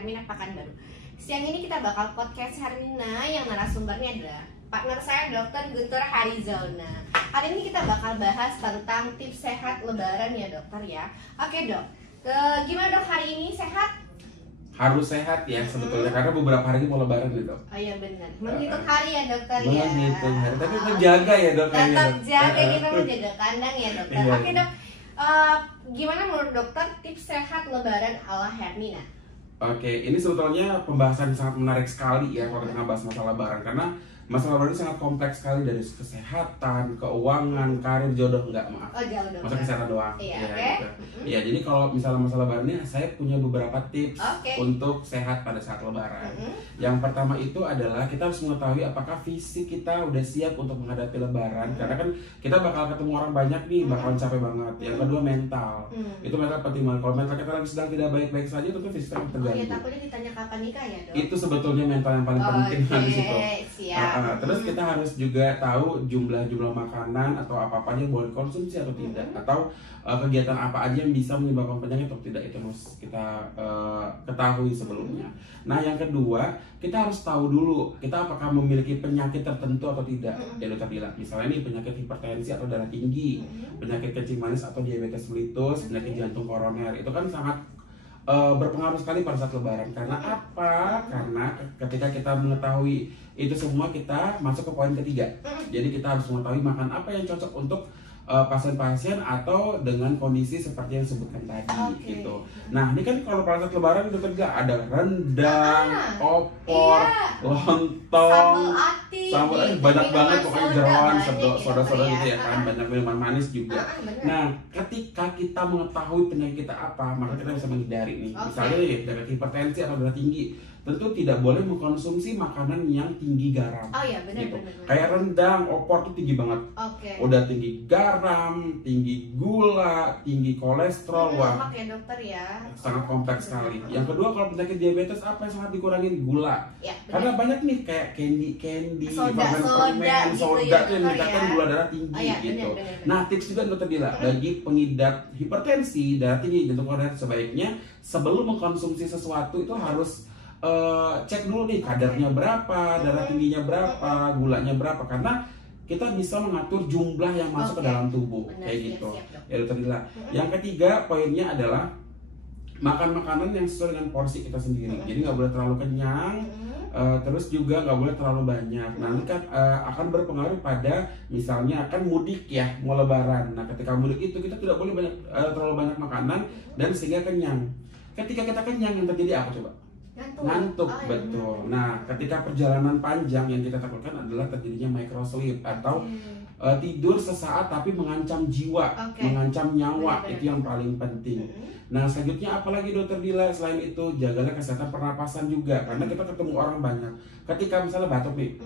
Hermina Pekanbaru. Siang ini kita bakal podcast Hermina yang narasumbernya adalah partner saya Dr. Guntur Harizona. Hari ini kita bakal bahas tentang tips sehat lebaran ya dokter ya. Oke dok, gimana dok hari ini sehat? Harus sehat ya sebetulnya karena beberapa hari ini mau lebaran gitu. Oh iya benar. Menghitung hari ya dokter ya. Menghitung hari, tapi tetap jaga ya dok. Tetap jaga, kita menjaga kandang ya dokter. Iya. Oke dok, gimana menurut dokter tips sehat lebaran ala Hermina? Oke, ini sebetulnya pembahasan yang sangat menarik sekali ya kalau kita bahas masalah lebaran, karena masalah lebaran ini sangat kompleks sekali, dari kesehatan, keuangan, karir, jodoh, enggak maaf. Oh jauh dok. Masa kesehatan doang. Iya, Ya, oke. gitu. Ya, jadi kalau misalnya masalah lebaran ini saya punya beberapa tips Oke. untuk sehat pada saat lebaran. Yang pertama itu adalah kita harus mengetahui apakah fisik kita udah siap untuk menghadapi lebaran, karena kan kita bakal ketemu orang banyak nih, bakalan capek banget. Yang kedua mental. Itu mental penting banget. Kalau mental kita lagi sedang tidak baik-baik saja, tentu fisik kita Oh terganggu. iya, takutnya ditanya kapan nikah ya dok? Itu sebetulnya mental yang paling penting habis itu. Siap. Terus kita harus juga tahu jumlah makanan atau apa aja yang boleh konsumsi atau tidak, atau kegiatan apa aja yang bisa menyebabkan penyakit atau tidak, itu harus kita ketahui sebelumnya. Nah yang kedua, kita harus tahu dulu kita apakah memiliki penyakit tertentu atau tidak. Ya dokter bilang, misalnya nih penyakit hipertensi atau darah tinggi, penyakit kencing manis atau diabetes mellitus, penyakit jantung koroner, itu kan sangat berpengaruh sekali pada saat lebaran. Karena apa? Karena ketika kita mengetahui itu semua, kita masuk ke poin ketiga. Jadi kita harus mengetahui makan apa yang cocok untuk pasien-pasien atau dengan kondisi seperti yang disebutkan tadi gitu. Nah ini kan kalau pada saat lebaran itu kan ada rendang, opor, lontong, sambal banyak banget pokoknya, jeroan, soda-soda gitu ya kan, banyak minuman manis juga. Nah ketika kita mengetahui penyakit kita apa, maka kita bisa menghindari nih. Misalnya nih penyakit hipertensi atau darah tinggi, tentu tidak boleh mengkonsumsi makanan yang tinggi garam. Oh iya benar. Gitu. Kayak rendang, opor tuh tinggi banget. Udah tinggi garam, tinggi gula, tinggi kolesterol, wah. Lemak ya dokter ya. Sangat kompleks sekali. Yang kedua, kalau penyakit diabetes apa yang sangat dikurangin? Gula. Ya, karena banyak nih kayak candy, soda soda gitu ya, tuh yang meningkatkan gula darah tinggi gitu. Bener. Nah tips juga dokter bilang, bagi pengidap hipertensi, darah tinggi, jantung koroner, sebaiknya sebelum mengkonsumsi sesuatu itu harus cek dulu nih kadarnya berapa, darah tingginya berapa, gulanya berapa, karena kita bisa mengatur jumlah yang masuk ke dalam tubuh. Kayak gitu. Ya dokter bilang. Yang ketiga poinnya adalah makan makanan yang sesuai dengan porsi kita sendiri. Jadi nggak boleh terlalu kenyang, terus juga nggak boleh terlalu banyak. Nanti kan akan berpengaruh pada misalnya kan mudik ya, mau lebaran. Nah ketika mudik itu kita tidak boleh terlalu banyak makanan dan sehingga kenyang. Ketika kita kenyang yang terjadi apa coba? Ngantuk, betul. Nah ketika perjalanan panjang yang kita takutkan adalah terjadinya microsleep atau tidur sesaat tapi mengancam jiwa, mengancam nyawa. Itu yang paling penting. Nah selanjutnya apalagi dokter Dila, selain itu jagalah kesehatan pernapasan juga, karena kita ketemu orang banyak. Ketika misalnya batuk nih,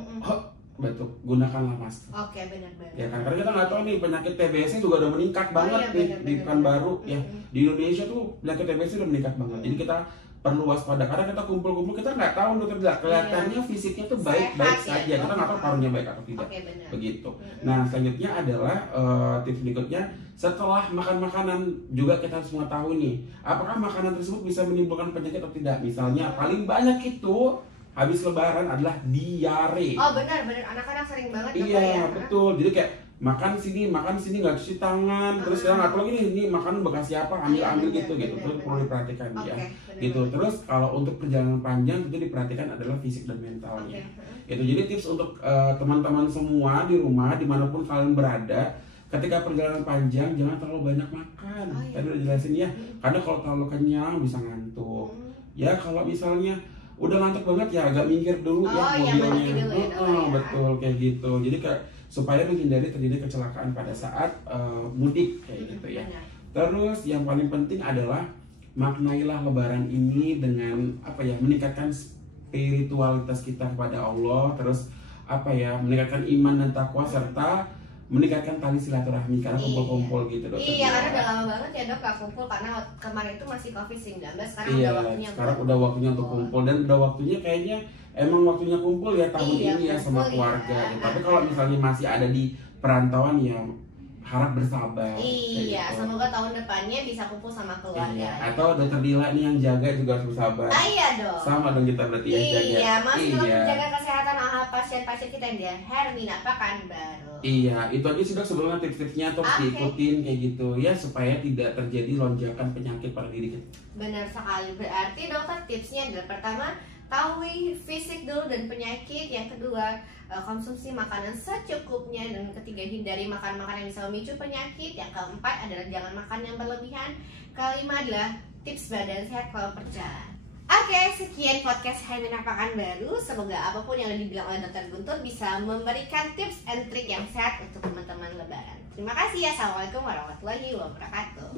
batuk, gunakanlah masker. Benar. Ya kan, karena kita nggak tahu nih penyakit TBC juga udah meningkat banget di Pekanbaru ya. Di Indonesia tuh penyakit TBC udah meningkat banget. Jadi kita perlu waspada, karena kita kumpul-kumpul kita nggak tahu dokter bilang, kelihatannya fisiknya tuh baik-baik saja, kita nggak tahu parunya baik atau tidak. Begitu. Nah selanjutnya adalah tips berikutnya, setelah makan makanan juga kita harus mengetahui nih apakah makanan tersebut bisa menimbulkan penyakit atau tidak. Misalnya paling banyak itu habis lebaran adalah diare. Benar, anak-anak sering banget. Iya betul, jadi kayak makan sini nggak cuci tangan, terus sekarang nggak tahu ini makanan bekas siapa, ambil gitu. Terus perlu diperhatikan ya. Gitu. Terus kalau untuk perjalanan panjang itu diperhatikan adalah fisik dan mentalnya. Itu jadi tips untuk teman-teman semua di rumah dimanapun kalian berada, ketika perjalanan panjang jangan terlalu banyak makan. Tadi udah jelasin ya, karena kalau terlalu kenyang bisa ngantuk. Ya kalau misalnya udah ngantuk banget ya agak minggir dulu ya mobilnya. Betul kayak gitu. Jadi kayak supaya menghindari terjadi kecelakaan pada saat mudik kayak gitu ya. Terus yang paling penting adalah maknailah lebaran ini dengan meningkatkan spiritualitas kita kepada Allah, terus meningkatkan iman dan takwa, serta meningkatkan tali silaturahmi, karena kumpul-kumpul gitu dokter. Iya, karena udah lama banget ya dok gak kumpul, karena kemarin itu masih COVID-19, sekarang udah waktunya. Sekarang udah waktunya untuk kumpul, dan udah waktunya kayaknya emang waktunya kumpul ya tahun ini ya sama keluarga. Tapi kalau misalnya masih ada di perantauan ya harap bersabar. Iya, gitu. semoga tahun depannya bisa kumpul sama keluarga. Iya. Atau dokter Dila nih yang jaga juga harus bersabar. Iya dong. Sama dong kita berarti yang jaga. Iya, masih untuk Iya. menjaga kesehatan pasien-pasien kita yang dia Hermina Pekanbaru. Iya, itu aja sih dok sebelumnya tips-tipsnya terus Oke. diikutin kayak gitu ya supaya tidak terjadi lonjakan penyakit pada diri kita. Benar sekali. Berarti dokter tipsnya adalah pertama, ketahui fisik dulu dan penyakit. Yang kedua, konsumsi makanan secukupnya. Dan ketiga, hindari makan-makan yang bisa memicu penyakit. Yang keempat adalah jangan makan yang berlebihan. Kelima adalah tips badan sehat kalau perjalanan. Oke, sekian podcast Hermina Pekanbaru. Semoga apapun yang dibilang oleh Dr. Guntur bisa memberikan tips and trik yang sehat untuk teman-teman lebaran. Terima kasih ya. Assalamualaikum warahmatullahi wabarakatuh.